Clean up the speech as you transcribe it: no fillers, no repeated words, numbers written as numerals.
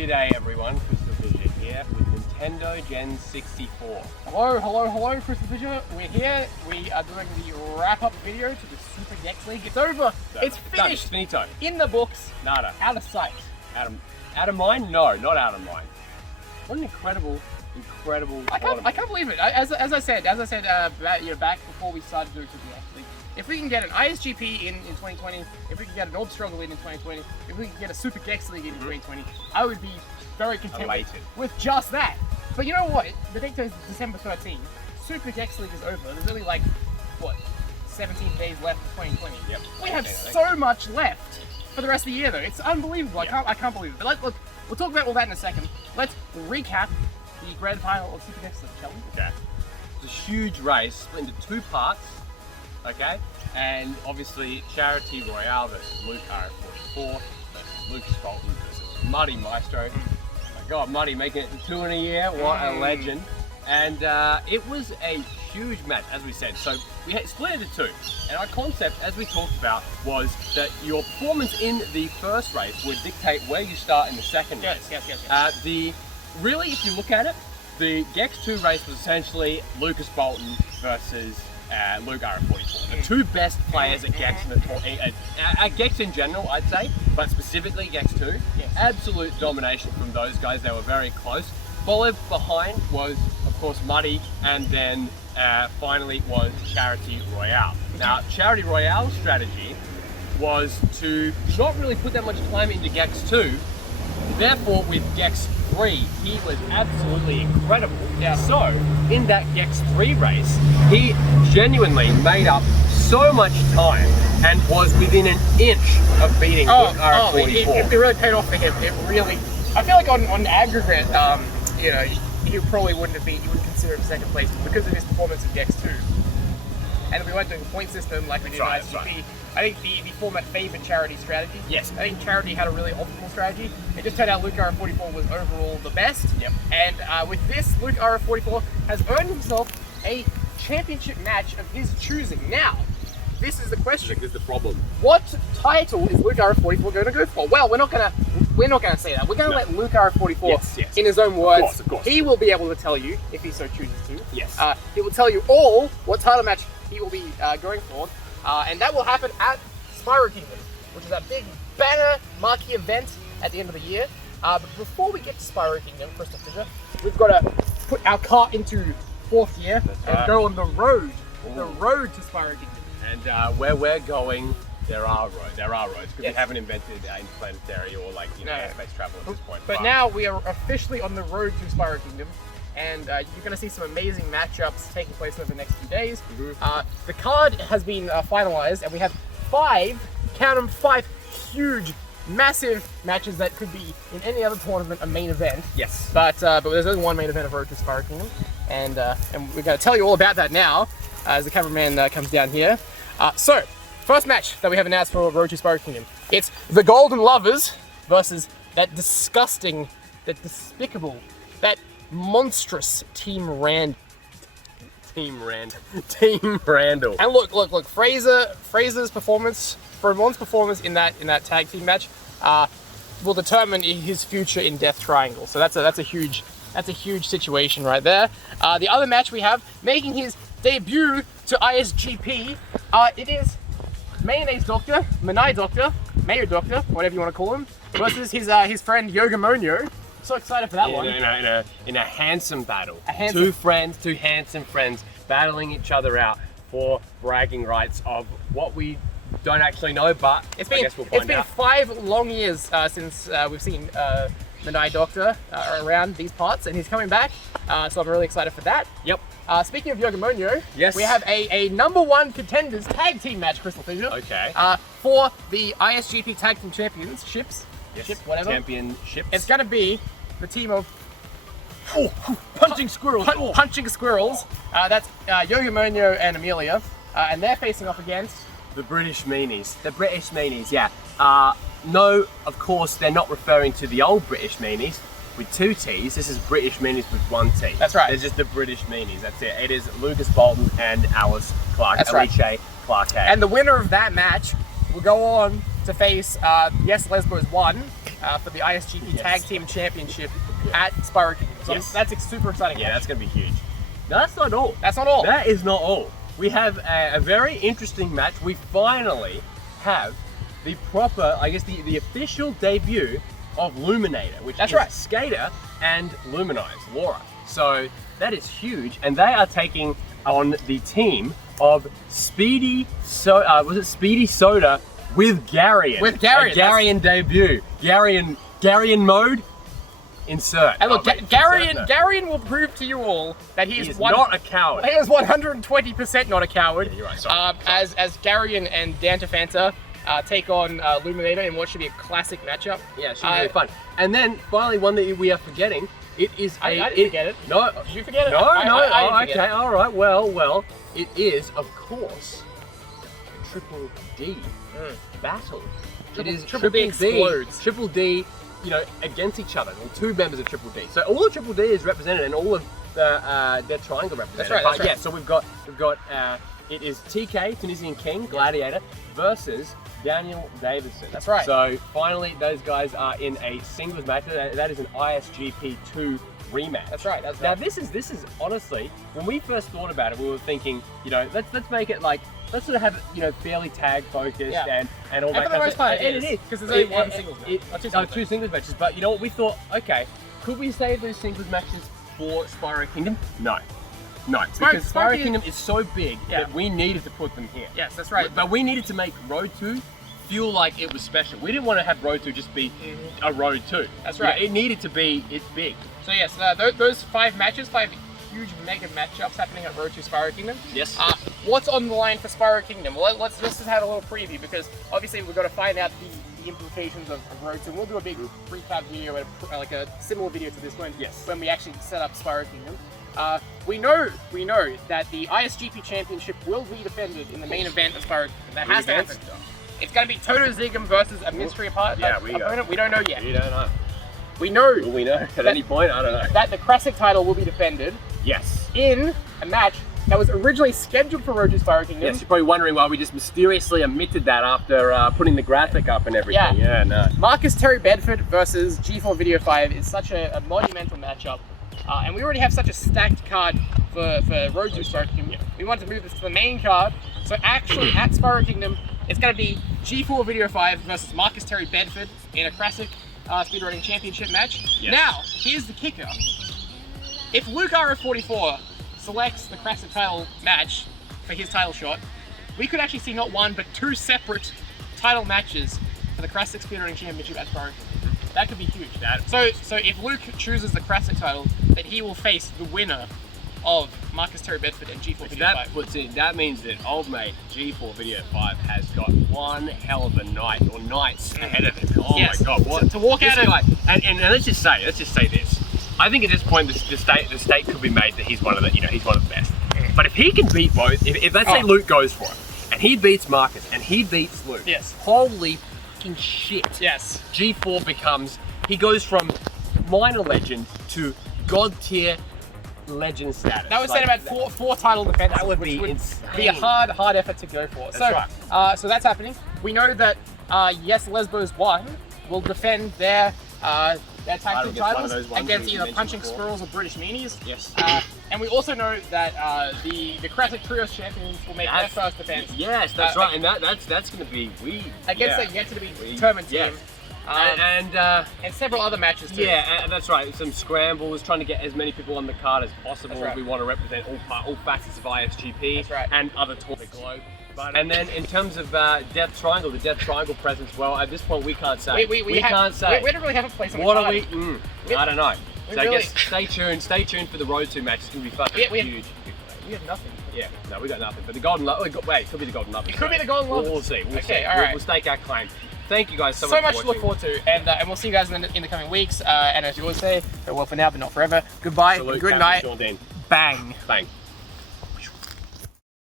G'day everyone, Crystal Vision here with Nintendo Gen 64. Hello, Crystal Vision. We're here. We are doing the wrap-up video to the Super Gex League. It's over. It's finished. Finito. In the books. Nada. Out of sight. Out of mind? No, not out of mind. What an incredible I can't believe it. As I said, back before we started doing Super Gex League, if we can get an ISGP in 2020, if we can get an Old Struggle in 2020, if we can get a Super Gex League in 2020, I would be very content with just that. But you know what? The date is December 13th. Super Gex League is over. There's only like, what, 17 days left of 2020. Yep. We have so much left for the rest of the year though. It's unbelievable. Yep. I can't believe it. But look, we'll talk about all that in a second. Let's recap the grand final of Super Gex League, shall we? Okay. It's a huge race split into two parts. Okay, and obviously Charity Royale versus Luke RF44 versus Lucas Bolton versus Muddy Maestro. Oh my God, Muddy making it to 2 in a year, what a legend. And it was a huge match, as we said. So we had split into two, and our concept, as we talked about, was that your performance in the first race would dictate where you start in the second race. Yes. Really, if you look at it, the Gex 2 race was essentially Lucas Bolton versus Luke RF44. The two best players at Gex in the at Gex in general, I'd say, but specifically Gex 2. Yes. Absolute domination from those guys. They were very close. Followed behind was, of course, Muddy, and then finally was Charity Royale. Now, Charity Royale's strategy was to not really put that much time into Gex 2. Therefore, with Gex 3, he was absolutely incredible. Yeah. So, in that Gex 3 race, he genuinely made up so much time and was within an inch of beating Luke RF44. It really paid off for him. It really, I feel like on aggregate, he probably wouldn't consider him second place because of his performance in Gex 2. And we weren't doing a point system like we did in ISGP. Right. I think the format favoured Charity's strategy. Yes. I think Charity had a really optimal strategy. It just turned out Luke RF44 was overall the best. Yep. And with this, Luke RF44 has earned himself a championship match of his choosing. Now, this is the question. This is the problem. What title is Luke RF44 going to go for? Well, we're not gonna say that. We're gonna let Luke RF44 in his own words. Of course. He will be able to tell you if he so chooses to. Yes. He will tell you all what title match he will be going for, and that will happen at Spyro Kingdom, which is a big banner marquee event at the end of the year. But before we get to Spyro Kingdom, Crystal Fissure, we've got to put our cart into 4th gear and go on the road to Spyro Kingdom. And where we're going, there are roads because we haven't invented interplanetary or airspace travel at this point. But now we are officially on the road to Spyro Kingdom, and you're going to see some amazing matchups taking place over the next few days. The card has been finalized, and we have 5 huge, massive matches that could be in any other tournament a main event. Yes. But there's only one main event of Road to Spyro Kingdom, and we're going to tell you all about that now as the cameraman comes down here. So, first match that we have announced for Road to Spyro Kingdom. It's the Golden Lovers versus that disgusting, that despicable, that monstrous Team Randall. Team Randall. And look, Fraser's performance, Fromon's performance in that tag team match will determine his future in Death Triangle. So that's a huge situation right there. The other match we have, making his debut to ISGP, it is Mayonnaise Doctor, Manai Doctor, Mayo Doctor, whatever you want to call him, versus his friend Yogamonyo. So excited for that one. In a handsome battle. Two handsome friends battling each other out for bragging rights of what we don't actually know, but I guess we'll find out. It's been 5 long years since we've seen Manai Doctor around these parts, and he's coming back, so I'm really excited for that. Yep. Speaking of Yogamonyo, yes, we have a #1 contenders tag team match, Crystal Fissure. Okay. For the ISGP Tag Team Championships. Yes. Championships. It's going to be the team of Punching Squirrels. Punching Squirrels. That's Yogamonyo and Amelia, and they're facing off against the British Meanies. The British Meanies, yeah. No, of course, they're not referring to the old British Meanies with 2 T's. This is British Meanies with 1 T. That's right. It's just the British Meanies. That's it. It is Lucas Bolton and Alice Clark. That's right. Alice Clark. And the winner of that match will go on to face Yes Lesbo's 1 for the ISGP Yes. Tag Team Championship at Spyro Kingdom. So Yes. that's super exciting. Yeah, that's going to be huge. No, that's not all. That's not all. That is not all. We have a very interesting match. We finally have the proper, I guess, the official debut of Luminator, which That's is right. Skater and Luminize, Laura. So that is huge, and they are taking on the team of Speedy Soda with Garion. With Garion, A Garion debut. Garion mode. Insert. And look, Oh, wait, Garion, insert that. Garion will prove to you all that he He is is not a coward. He is 120% not a coward. Yeah, you're right, sorry. As Garion and Dantafanta take on Luminator in what should be a classic matchup. Yeah, it should be really fun. And then finally, one that we are forgetting. It is I didn't forget it. No, Did you forget it? no. I didn't forget Okay, it. all right. Well, it is of course Triple D battle. It is Triple D explodes. Triple D, you know, against each other. Well, two members of Triple D. So all of Triple D is represented, and all of the their triangle represented. That's right. But That's right. yeah, so we've got it is TK, Tunisian King, Gladiator, versus Daniel Davison. That's right. So finally, those guys are in a singles match. That is an ISGP 2 rematch. That's right. That's Now right. this is honestly, when we first thought about it, we were thinking, you know, let's make it like, let's sort of have it, you know, fairly tag focused and all that for the kind most of part, stuff. it is, because there's only one singles match. Two singles matches. But you know what? We thought, okay, could we save those singles matches for Spyro Kingdom? No. Because Spyro Kingdom is so big that we needed to put them here. Yes, that's right. But we needed to make Road 2 feel like it was special. We didn't want to have Road 2 just be a Road 2. That's right. Yeah, it needed to be, it's big. So yes, those 5 matches, 5 huge mega matchups happening at Road to Spyro Kingdom. Yes. What's on the line for Spyro Kingdom? Well, let's just have a little preview, because obviously we've got to find out the implications of Road 2. We'll do a big recap video, like a similar video to this one. Yes. When we actually set up Spyro Kingdom. We know that the ISGP Championship will be defended in the main event of Spyro Kingdom. That has to happen. It's going to be Toto Zigam versus a mystery opponent. We don't know yet. You don't know. We know. Will we know at any point? I don't know. That the classic title will be defended. Yes. In a match that was originally scheduled for Road to Spyro Kingdom. Yes, you're probably wondering why we just mysteriously omitted that after putting the graphic up and everything. Yeah, no. Marcus Terry Bedford versus G4 Video 5 is such a monumental matchup. And we already have such a stacked card for Road to Spyro Kingdom. We wanted to move this to the main card. So actually at Spyro Kingdom, it's going to be G4 Video 5 versus Marcus Terry Bedford in a classic speedrunning championship match. Yes. Now, here's the kicker. If Luke RO44 selects the classic title match for his title shot, we could actually see not one, but 2 separate title matches for the classic speedrunning championship at Spyro Kingdom. That could be huge. So if Luke chooses the classic title, then he will face the winner of Marcus Terry Bedford and G4 Video 5. That means that old mate G4 Video 5 has got one hell of a night or nights ahead of him. Oh Yes. my god, what To walk this out of guy, and let's just say this. I think at this point the state could be made that he's one of the best. But if he can beat both, if let's say Luke goes for it, and he beats Marcus and he beats Luke, Yes. holy fucking shit. Yes. G4 he goes from minor legend to god tier legend status. That would say about four title defenses. That would which be would insane. be a hard effort to go for. That's So that's happening. We know that Yes Lesbos 1 will defend their tag team titles against either Punching Squirrels or British Meanies. Yes. And we also know that the Classic Trios champions will make their first defense. Yes, that's right, and that's going to be against a yet to be determined team. And several other matches too. Yeah, and that's right. Some scrambles, trying to get as many people on the card as possible. That's right. We want to represent all facets of ISGP That's right. and other tours of the globe. And then in terms of Death Triangle, the Death Triangle presence, well, at this point we can't say. We can't say. We don't really have a place on What the are card. we? I don't know. So really- I guess stay tuned for the Road 2 match. It's going to be fucking huge. We have nothing. Yeah, no, we got nothing. But the Golden Love, wait, it could be the Golden Love. It could be the Golden Love. We'll see. We'll see. All right. We'll stake our claim. Thank you guys so So much much for to watching. look forward to, and we'll see you guys in the coming weeks. And as you always say, farewell for now, but not forever. Goodbye. Salute, Good Captain night. Sean Dean. Bang. Bang.